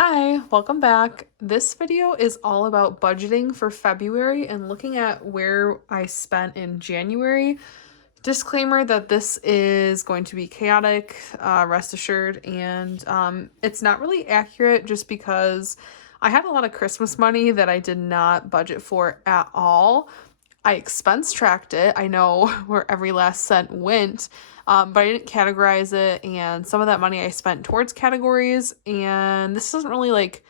Hi, welcome back. This video is all about budgeting for February and looking at where I spent in January. Disclaimer that this is going to be chaotic, rest assured, and it's not really accurate just because I had a lot of Christmas money that I did not budget for at all. I expense tracked it. I know where every last cent went, but I didn't categorize it. And some of that money I spent towards categories. And this isn't really like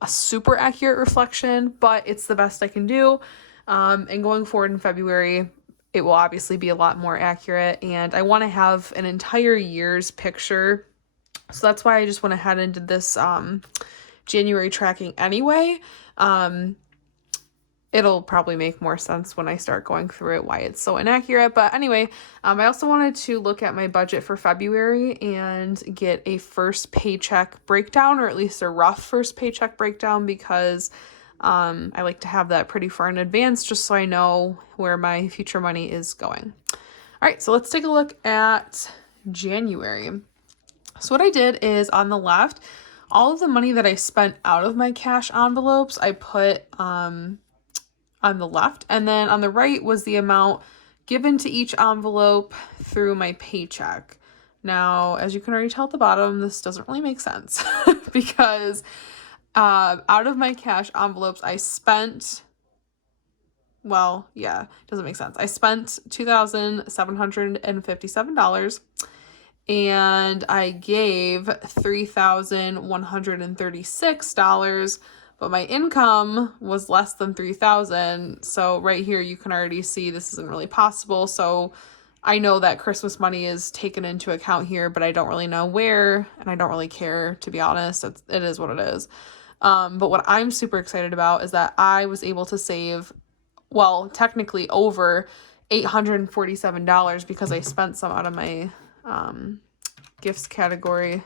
a super accurate reflection, but it's the best I can do. And going forward in February, it will obviously be a lot more accurate. And I want to have an entire year's picture. So that's why I just went ahead and did this January tracking anyway. It'll probably make more sense when I start going through it, why it's so inaccurate. But anyway, I also wanted to look at my budget for February and get a first paycheck breakdown, or at least a rough first paycheck breakdown, because I like to have that pretty far in advance just so I know where my future money is going. All right, so let's take a look at January. So what I did is on the left, all of the money that I spent out of my cash envelopes, I put on the left, and then on the right was the amount given to each envelope through my paycheck. Now, as you can already tell at the bottom, this doesn't really make sense because out of my cash envelopes, I spent, well, yeah, it doesn't make sense. I spent $2,757 and I gave $3,136, but my income was less than $3,000. So right here, you can already see this isn't really possible. So I know that Christmas money is taken into account here, but I don't really know where, and I don't really care, to be honest. It is what it is. But what I'm super excited about is that I was able to save, well, technically over $847 because I spent some out of my gifts category.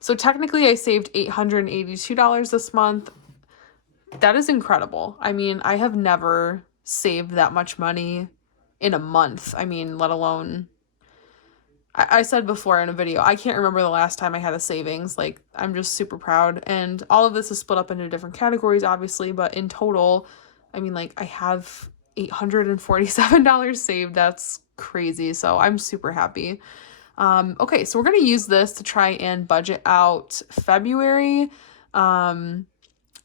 So technically I saved $882 this month. That is incredible. I mean, I have never saved that much money in a month. I mean, let alone, I said before in a video, I can't remember the last time I had a savings. Like, I'm just super proud. And all of this is split up into different categories, obviously, but in total, I mean, like, I have $847 saved. That's crazy. So I'm super happy. Okay, so we're going to use this to try and budget out February.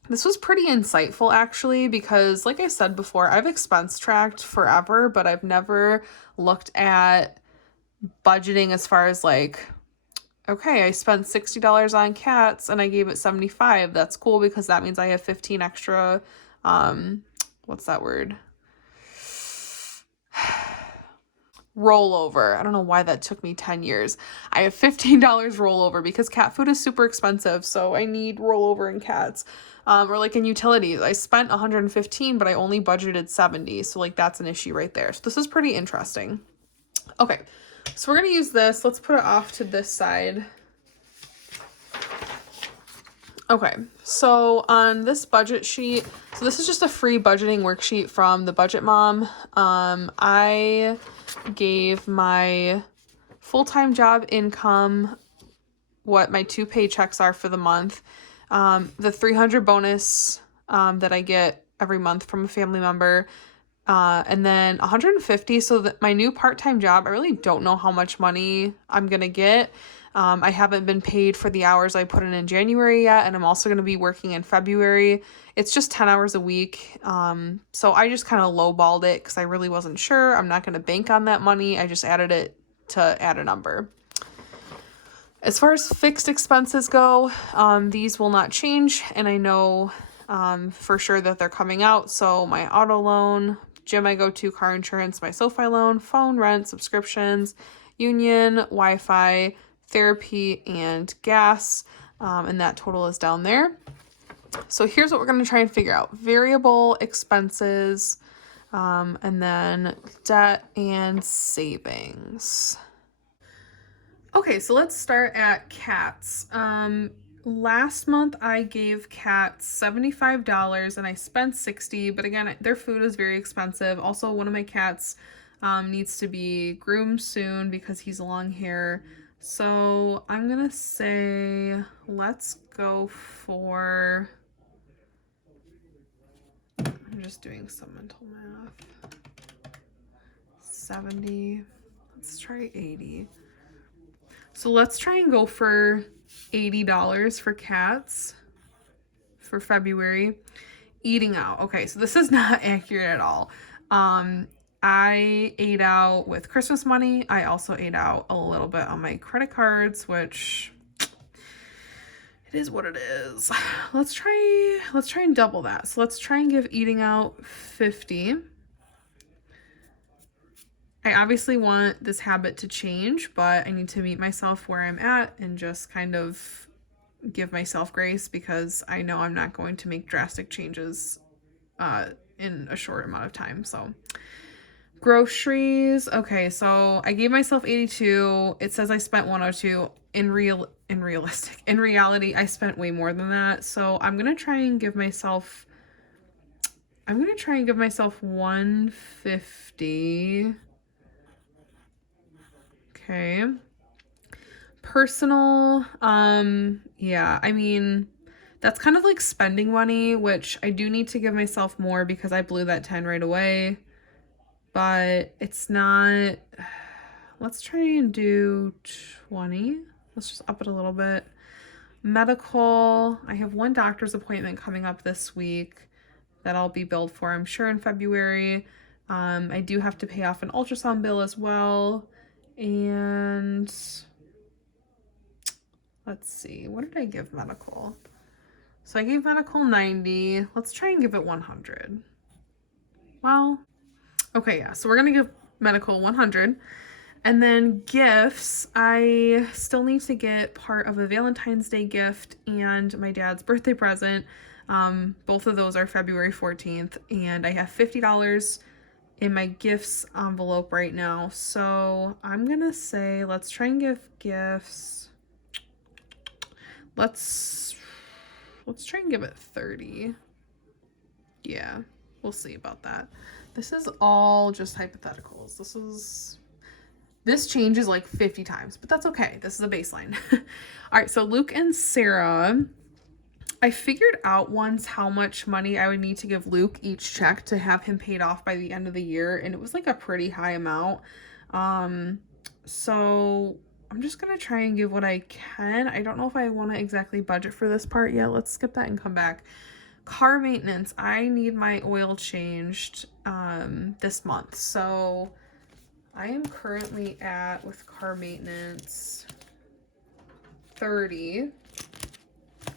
This was pretty insightful, actually, because like I said before, I've expense tracked forever, but I've never looked at budgeting as far as like, okay, I spent $60 on cats and I gave it 75. That's cool because that means I have 15 extra, what's that word? Rollover. I don't know why that took me 10 years. I have $15 rollover because cat food is super expensive, so I need rollover in cats. Or like in utilities, I spent 115, but I only budgeted 70, so like that's an issue right there. So this is pretty interesting. Okay, so we're gonna use this. Let's put it off to this side. Okay, so on this budget sheet, so this is just a free budgeting worksheet from the Budget Mom. I gave my full-time job income, what my 2 paychecks are for the month, the 300 bonus that I get every month from a family member, and then 150. So that my new part-time job, I really don't know how much money I'm gonna get. I haven't been paid for the hours I put in January yet, and I'm also going to be working in February. It's just 10 hours a week. So I just kind of lowballed it because I really wasn't sure. I'm not going to bank on that money. I just added it to add a number. As far as fixed expenses go, these will not change, and I know for sure that they're coming out. So my auto loan, gym I go to, car insurance, my SoFi loan, phone, rent, subscriptions, union, Wi-Fi, therapy, and gas, and that total is down there. So here's what we're going to try and figure out: variable expenses, and then debt and savings. Okay, so let's start at cats. Last month I gave cats $75 and I spent $60, but again, their food is very expensive. Also, one of my cats needs to be groomed soon because he's long hair. So I'm gonna say let's go for, I'm just doing some mental math. 70, let's try 80. So let's try and go for $80 for cats for February. Eating out. Okay, so this is not accurate at all. I ate out with Christmas money. I also ate out a little bit on my credit cards, which it is what it is. Let's try and double that. So let's try and give eating out 50. I obviously want this habit to change, but I need to meet myself where I'm at and just kind of give myself grace, because I know I'm not going to make drastic changes in a short amount of time. So groceries. Okay, so I gave myself 82. It says I spent 102. In reality, I spent way more than that. So I'm gonna try and give myself 150. Okay. Personal, yeah, I mean, that's kind of like spending money, which I do need to give myself more because I blew that 10 right away. But it's not, let's try and do 20. Let's just up it a little bit. Medical, I have one doctor's appointment coming up this week that I'll be billed for, I'm sure, in February. I do have to pay off an ultrasound bill as well. And let's see, what did I give medical? So I gave medical 90. Let's try and give it 100. Well, okay, yeah, so we're gonna give medical 100. And then gifts, I still need to get part of a Valentine's Day gift and my dad's birthday present. Both of those are February 14th, and I have $50 in my gifts envelope right now. So I'm gonna say, let's try and give gifts. Let's try and give it 30. Yeah, we'll see about that. This is all just hypotheticals. This changes like 50 times, but that's okay. This is a baseline. All right, so Luke and Sarah, I figured out once how much money I would need to give Luke each check to have him paid off by the end of the year, and it was like a pretty high amount. So I'm just gonna try and give what I can. I don't know if I want to exactly budget for this part yet. Let's skip that and come back. Car maintenance, I need my oil changed this month, so I am currently at, with car maintenance, 30.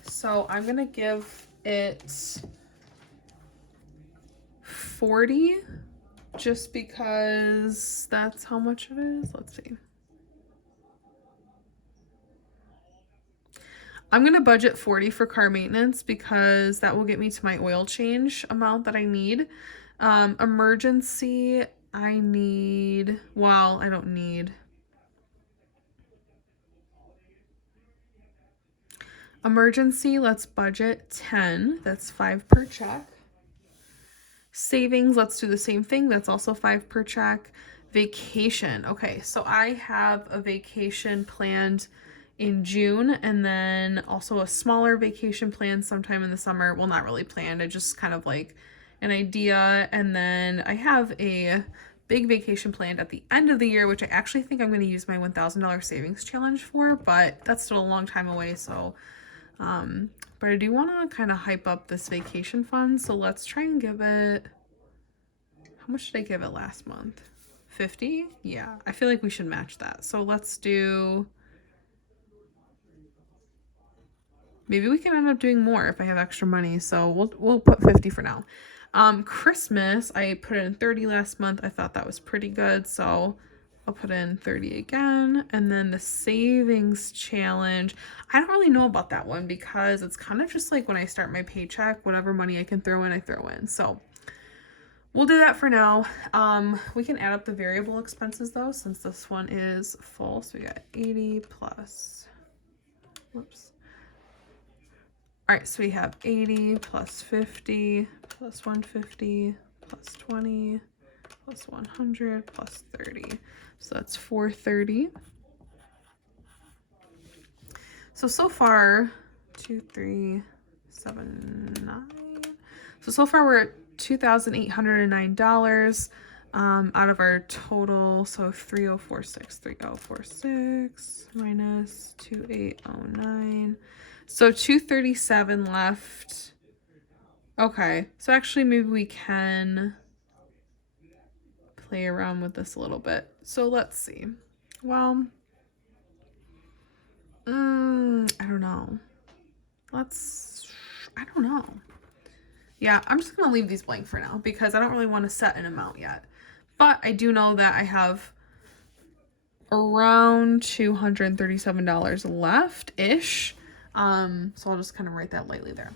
So I'm gonna give it 40 just because that's how much it is. Let's see. I'm gonna budget 40 for car maintenance because that will get me to my oil change amount that I need. Emergency, I need, well, I don't need. Emergency, let's budget 10. That's 5 per check. Savings, let's do the same thing. That's also 5 per check. Vacation. Okay, so I have a vacation planned in June, and then also a smaller vacation planned sometime in the summer. Well, not really planned. I just kind of like an idea. And then I have a big vacation planned at the end of the year, which I actually think I'm going to use my $1,000 savings challenge for, but that's still a long time away. So, but I do want to kind of hype up this vacation fund. So let's try and give it, how much did I give it last month? 50? Yeah, I feel like we should match that. So let's do, maybe we can end up doing more if I have extra money. So we'll put 50 for now. Christmas, I put in 30 last month. I thought that was pretty good. So I'll put in 30 again. And then the savings challenge, I don't really know about that one because it's kind of just like when I start my paycheck, whatever money I can throw in, I throw in. So we'll do that for now. We can add up the variable expenses though, since this one is full. So we got 80 plus, whoops. All right, so we have 80 plus 50 plus 150 plus 20 plus 100 plus 30. So that's 430. So far, 2379. So far we're at $2,809 out of our total. So 3046 minus 2809. So 237 left. Okay, so actually maybe we can play around with this a little bit. So let's see. Well, I don't know. I don't know. Yeah, I'm just going to leave these blank for now because I don't really want to set an amount yet. But I do know that I have around $237 left-ish. So I'll just kind of write that lightly there.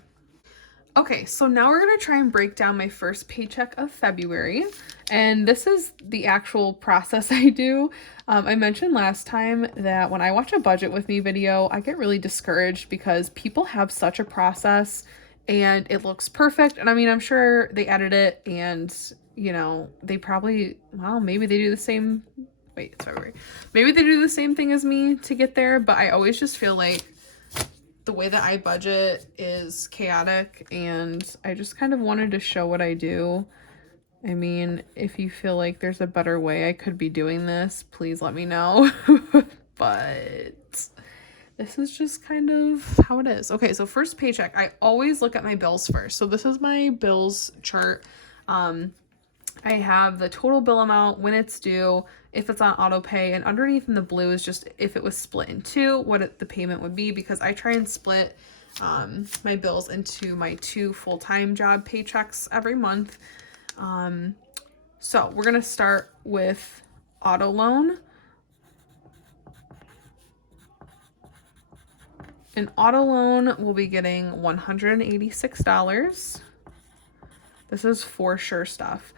Okay, so now we're going to try and break down my first paycheck of February. And this is the actual process I do. I mentioned last time that when I watch a budget with me video, I get really discouraged because people have such a process and it looks perfect. And I mean, I'm sure they edit it and, you know, they probably, well, maybe they do the same. Wait, it's February. Maybe they do the same thing as me to get there. But I always just feel like the way that I budget is chaotic and I just kind of wanted to show what I do. I mean, if you feel like there's a better way I could be doing this, please let me know. But this is just kind of how it is. Okay, so first paycheck, I always look at my bills first. So this is my bills chart. I have the total bill amount, when it's due, if it's on auto pay, and underneath in the blue is just if it was split in two, what the payment would be, because I try and split my bills into my 2 full-time job paychecks every month. So we're gonna start with auto loan. An auto loan will be getting $186. This is for sure stuff.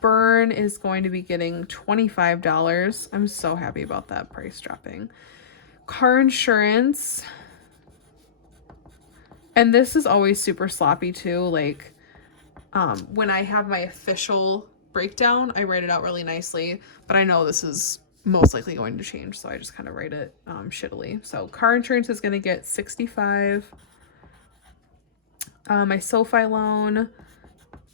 Burn is going to be getting $25. I'm so happy about that price dropping. Car insurance. And this is always super sloppy too. Like, when I have my official breakdown, I write it out really nicely, but I know this is most likely going to change, so I just kind of write it shittily. So car insurance is going to get $65. My SoFi loan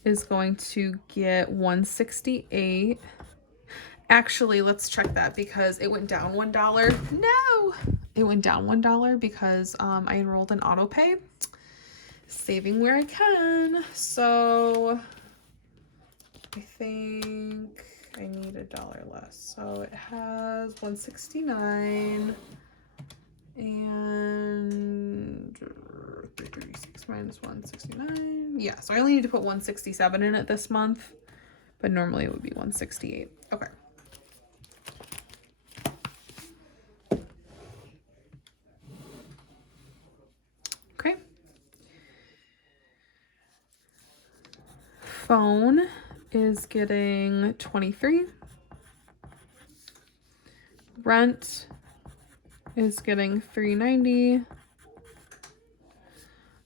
is going to get $168. Actually, let's check that because it went down $1. No, it went down $1 because I enrolled in auto pay, saving where I can. So I think I need $1 less. So it has 169 and 336 minus 169. Yeah, so I only need to put 167 in it this month, but normally it would be 168. Okay. Okay. Phone is getting 23. Rent is getting $390.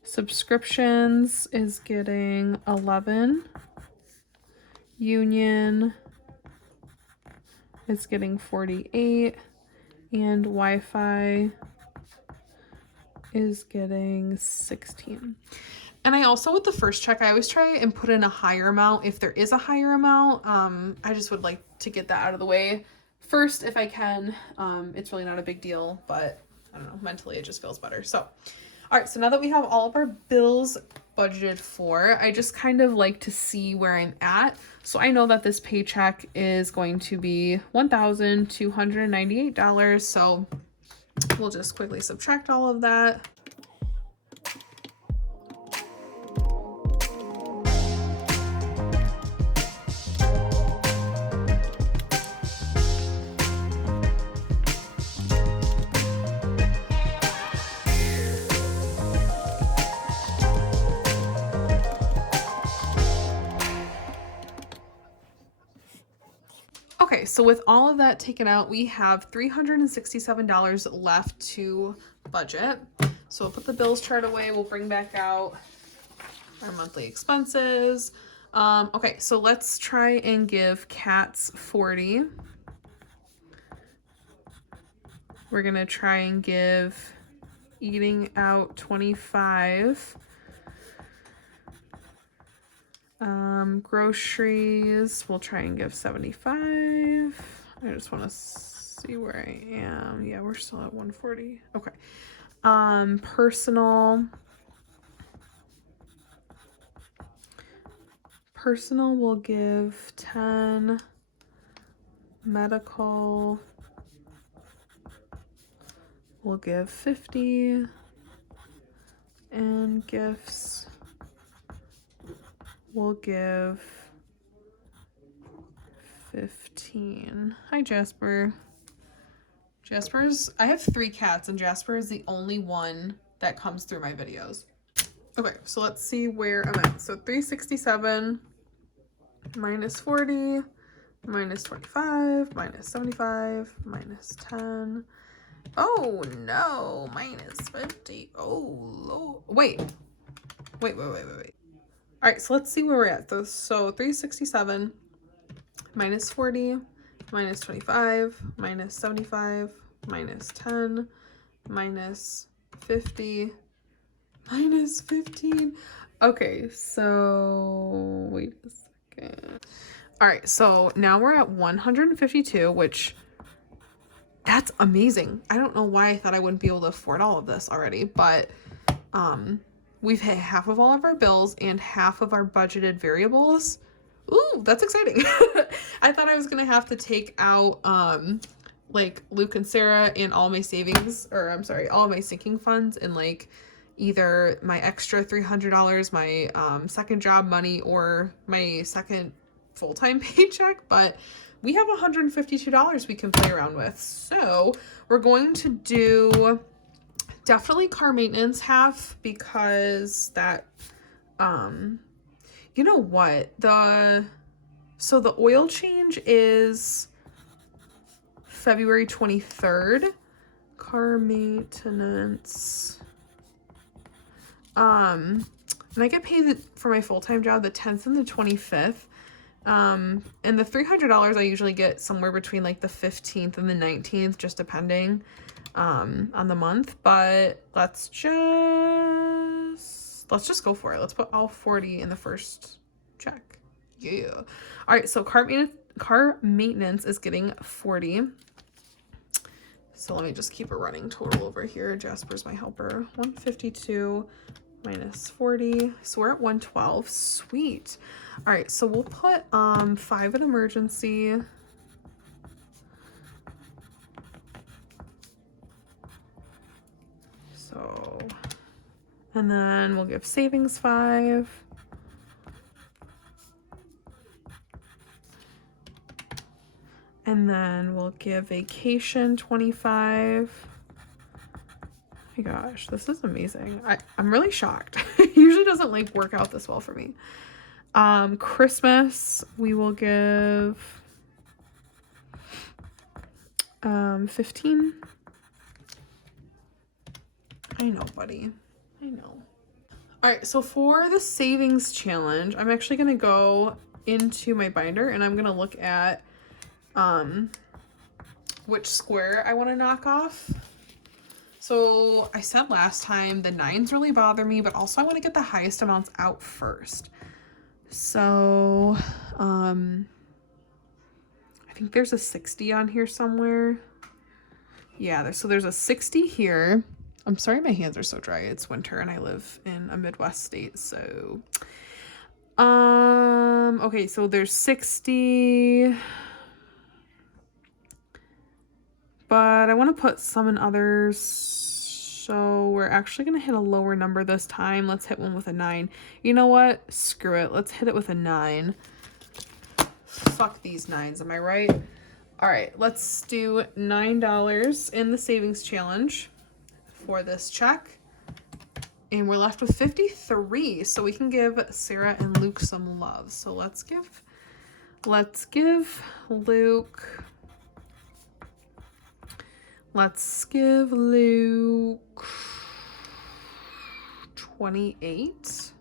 Subscriptions is getting $11. Union is getting $48. And Wi-Fi is getting $16. And I also, with the first check, I always try and put in a higher amount if there is a higher amount. I just would like to get that out of the way first if I can. It's really not a big deal, but I don't know, mentally it just feels better. So, all right, so now that we have all of our bills budgeted for, I just kind of like to see where I'm at. So I know that this paycheck is going to be $1,298. So we'll just quickly subtract all of that. Okay, so with all of that taken out, we have $367 left to budget. So we'll put the bills chart away. We'll bring back out our monthly expenses. Okay, so let's try and give cats 40. We're gonna try and give eating out 25. Groceries, we'll try and give 75. I just want to see where I am. Yeah, we're still at 140. Okay. Personal will give 10. Medical will give 50. And gifts will give 15. Hi, Jasper. I have 3 cats, and Jasper is the only one that comes through my videos. Okay, so let's see where I'm at. So 367 minus 40 minus 25 minus 75 minus 10. Oh no, minus 50. Oh, Lord. Wait. All right, so let's see where we're at. So 367 minus 40 minus 25 minus 75 minus 10 minus 50 minus 15. Okay, so wait a second. All right, so now we're at 152, which that's amazing. I don't know why I thought I wouldn't be able to afford all of this already, but we've hit half of all of our bills and half of our budgeted variables. Ooh, that's exciting. I thought I was gonna have to take out like Luke and Sarah and all my savings, or I'm sorry, all my sinking funds, and like either my extra $300, my second job money, or my second full-time paycheck, but we have $152 we can play around with. So we're going to do definitely car maintenance half, because that you know what, so the oil change is February 23rd. Car maintenance, and I get paid for my full-time job the 10th and the 25th. And the $300 I usually get somewhere between like the 15th and the 19th, just depending on the month. But let's just go for it. Let's put all 40 in the first check. Yeah. All right, so car maintenance is getting 40. So let me just keep a running total over here. Jasper's my helper. 152 minus 40. So we're at 112. Sweet. All right, so we'll put 5 in emergency. So, and then we'll give savings 5. And then we'll give vacation 25. Oh my gosh, this is amazing. I'm really shocked. It usually doesn't like work out this well for me. Christmas, we will give 15. I know, buddy. I know. All right, so for the savings challenge, I'm actually gonna go into my binder and I'm gonna look at which square I want to knock off. So I said last time the 9s really bother me, but also I want to get the highest amounts out first. So I think there's a 60 on here somewhere. Yeah, so there's a 60 here. I'm sorry my hands are so dry. It's winter and I live in a Midwest state, so okay, so there's 60. But I want to put some in others, so we're actually going to hit a lower number this time. Let's hit one with a 9. You know what? Screw it. Let's hit it with a 9. Fuck these 9s, am I right? All right, let's do $9 in the savings challenge for this check. And we're left with 53, so we can give Sarah and Luke some love. So let's give Luke... Let's give Luke 28.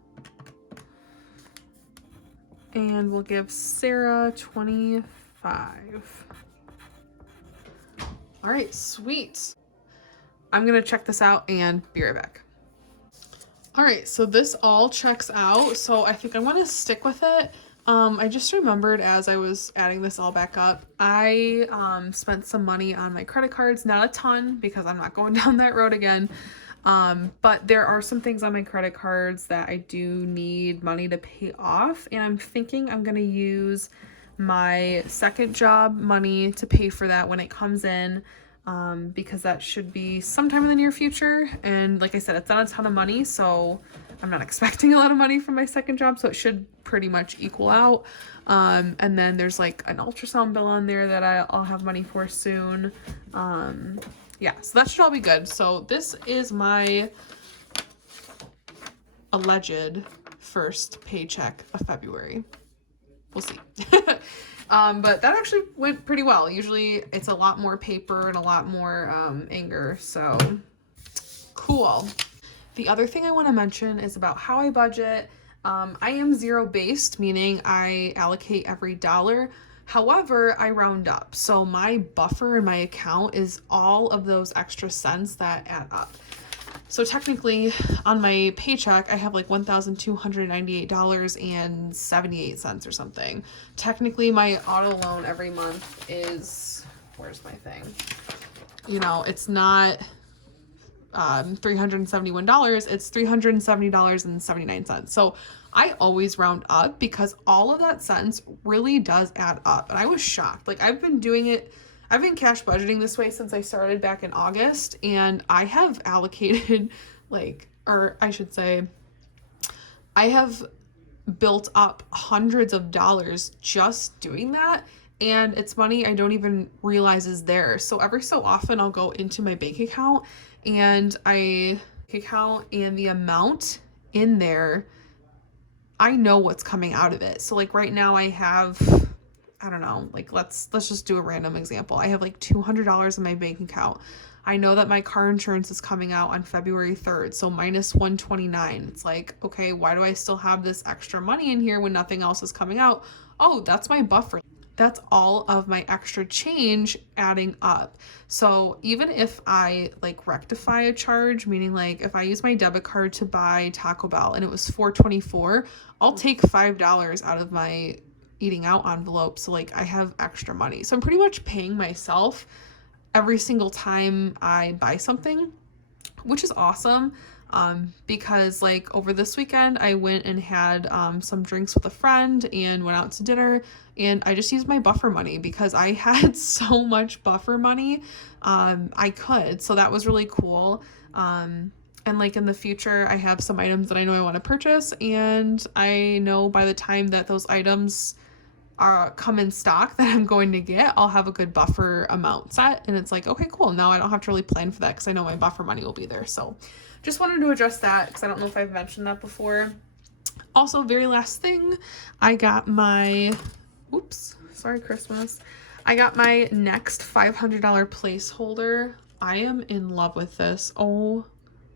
And we'll give Sarah 25. All right, sweet. I'm gonna check this out and be right back. All right, so this all checks out, so I think I'm gonna stick with it. I just remembered as I was adding this all back up, I spent some money on my credit cards, not a ton because I'm not going down that road again. But there are some things on my credit cards that I do need money to pay off, and I'm thinking I'm gonna use my second job money to pay for that when it comes in. Because that should be sometime in the near future. And like I said, it's not a ton of money, so I'm not expecting a lot of money from my second job, so it should pretty much equal out. And then there's like an ultrasound bill on there that I'll have money for soon. Yeah, so that should all be good. So this is my alleged first paycheck of February. We'll see. But that actually went pretty well. Usually it's a lot more paper and a lot more anger, so cool. The other thing I want to mention is about how I budget. I am zero based, meaning I allocate every dollar. However, I round up. So my buffer in my account is all of those extra cents that add up. So technically on my paycheck, I have like $1,298.78 or something. Technically my auto loan every month is, where's my thing? You know, it's not $371, it's $370.79. So I always round up because all of that cents really does add up. And I was shocked. Like I've been cash budgeting this way since I started back in August, and I have allocated or I should say, I have built up hundreds of dollars just doing that, and it's money I don't even realize is there. So every so often I'll go into my bank account and the amount in there, I know what's coming out of it. So like right now I have, I don't know, like let's just do a random example. I have like $200 in my bank account. I know that my car insurance is coming out on February 3rd, so minus $129. It's like, okay, why do I still have this extra money in here when nothing else is coming out? Oh, that's my buffer. That's all of my extra change adding up. So even if I like rectify a charge, meaning like if I use my debit card to buy Taco Bell and it was $4.24, I'll take $5 out of my eating out envelope, so like I have extra money. So I'm pretty much paying myself every single time I buy something, which is awesome. Because like over this weekend I went and had some drinks with a friend and went out to dinner, and I just used my buffer money because I had so much buffer money I could. So that was really cool. And like in the future I have some items that I know I want to purchase, and I know by the time that those items come in stock that I'm going to get, I'll have a good buffer amount set, and it's like, okay, cool, now I don't have to really plan for that because I know my buffer money will be there. So just wanted to address that because I don't know if I've mentioned that before. Also, very last thing, I got my Christmas. I got my next $500 placeholder. I am in love with this. Oh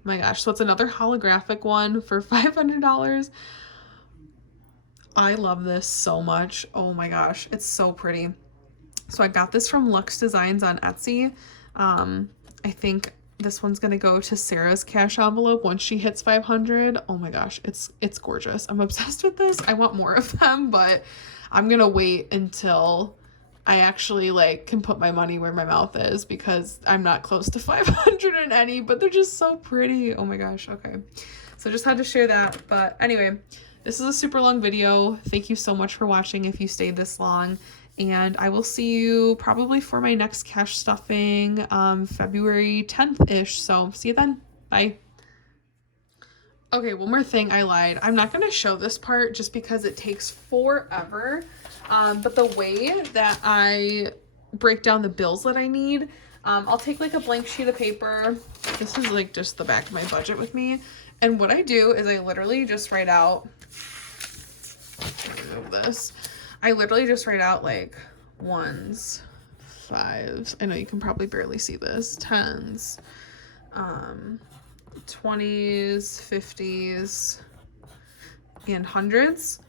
my gosh. So it's another holographic one for $500. I love this so much. Oh my gosh, it's so pretty. So I got this from Luxe Designs on Etsy. I think this one's gonna go to Sarah's cash envelope once she hits 500. Oh my gosh, it's gorgeous. I'm obsessed with this. I want more of them, but I'm gonna wait until I actually like can put my money where my mouth is because I'm not close to 500 in any, but they're just so pretty. Oh my gosh. Okay. So just had to share that. But anyway, this is a super long video. Thank you so much for watching if you stayed this long. And I will see you probably for my next cash stuffing February 10th-ish. So see you then. Bye. Okay, one more thing, I lied. I'm not going to show this part just because it takes forever. But the way that I break down the bills that I need, I'll take like a blank sheet of paper. This is like just the back of my budget with me. And what I do is I literally just write out, remove this. I literally just write out like ones, fives. I know you can probably barely see this. Tens, 20s, 50s, and hundreds.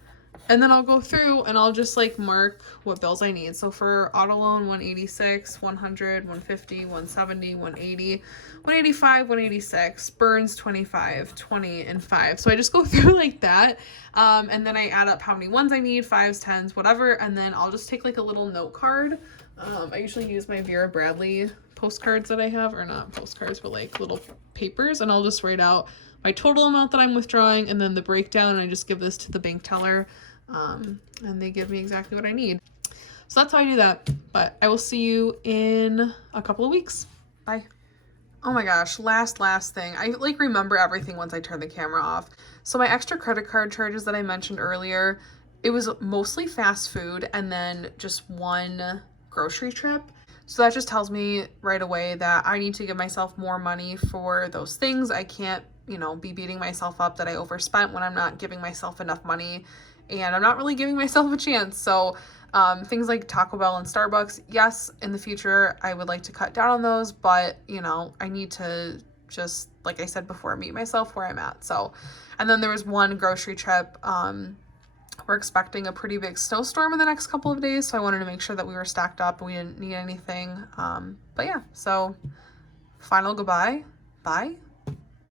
And then I'll go through and I'll just like mark what bills I need. So for auto loan, 186, 100, 150, 170, 180, 185, 186, Burns 25, 20, and 5. So I just go through like that. And then I add up how many ones I need, 5s, 10s, whatever. And then I'll just take like a little note card. I usually use my Vera Bradley postcards that I have, or not postcards, but like little papers. And I'll just write out my total amount that I'm withdrawing and then the breakdown. And I just give this to the bank teller. And they give me exactly what I need. So that's how I do that. But I will see you in a couple of weeks. Bye. Oh my gosh, last thing. I like remember everything once I turn the camera off. So my extra credit card charges that I mentioned earlier, it was mostly fast food and then just one grocery trip. So that just tells me right away that I need to give myself more money for those things. I can't, be beating myself up that I overspent when I'm not giving myself enough money and I'm not really giving myself a chance. So things like Taco Bell and Starbucks, yes, in the future, I would like to cut down on those, but, I need to just, like I said before, meet myself where I'm at. So, and then there was one grocery trip. We're expecting a pretty big snowstorm in the next couple of days, so I wanted to make sure that we were stacked up and we didn't need anything. But yeah, so final goodbye. Bye.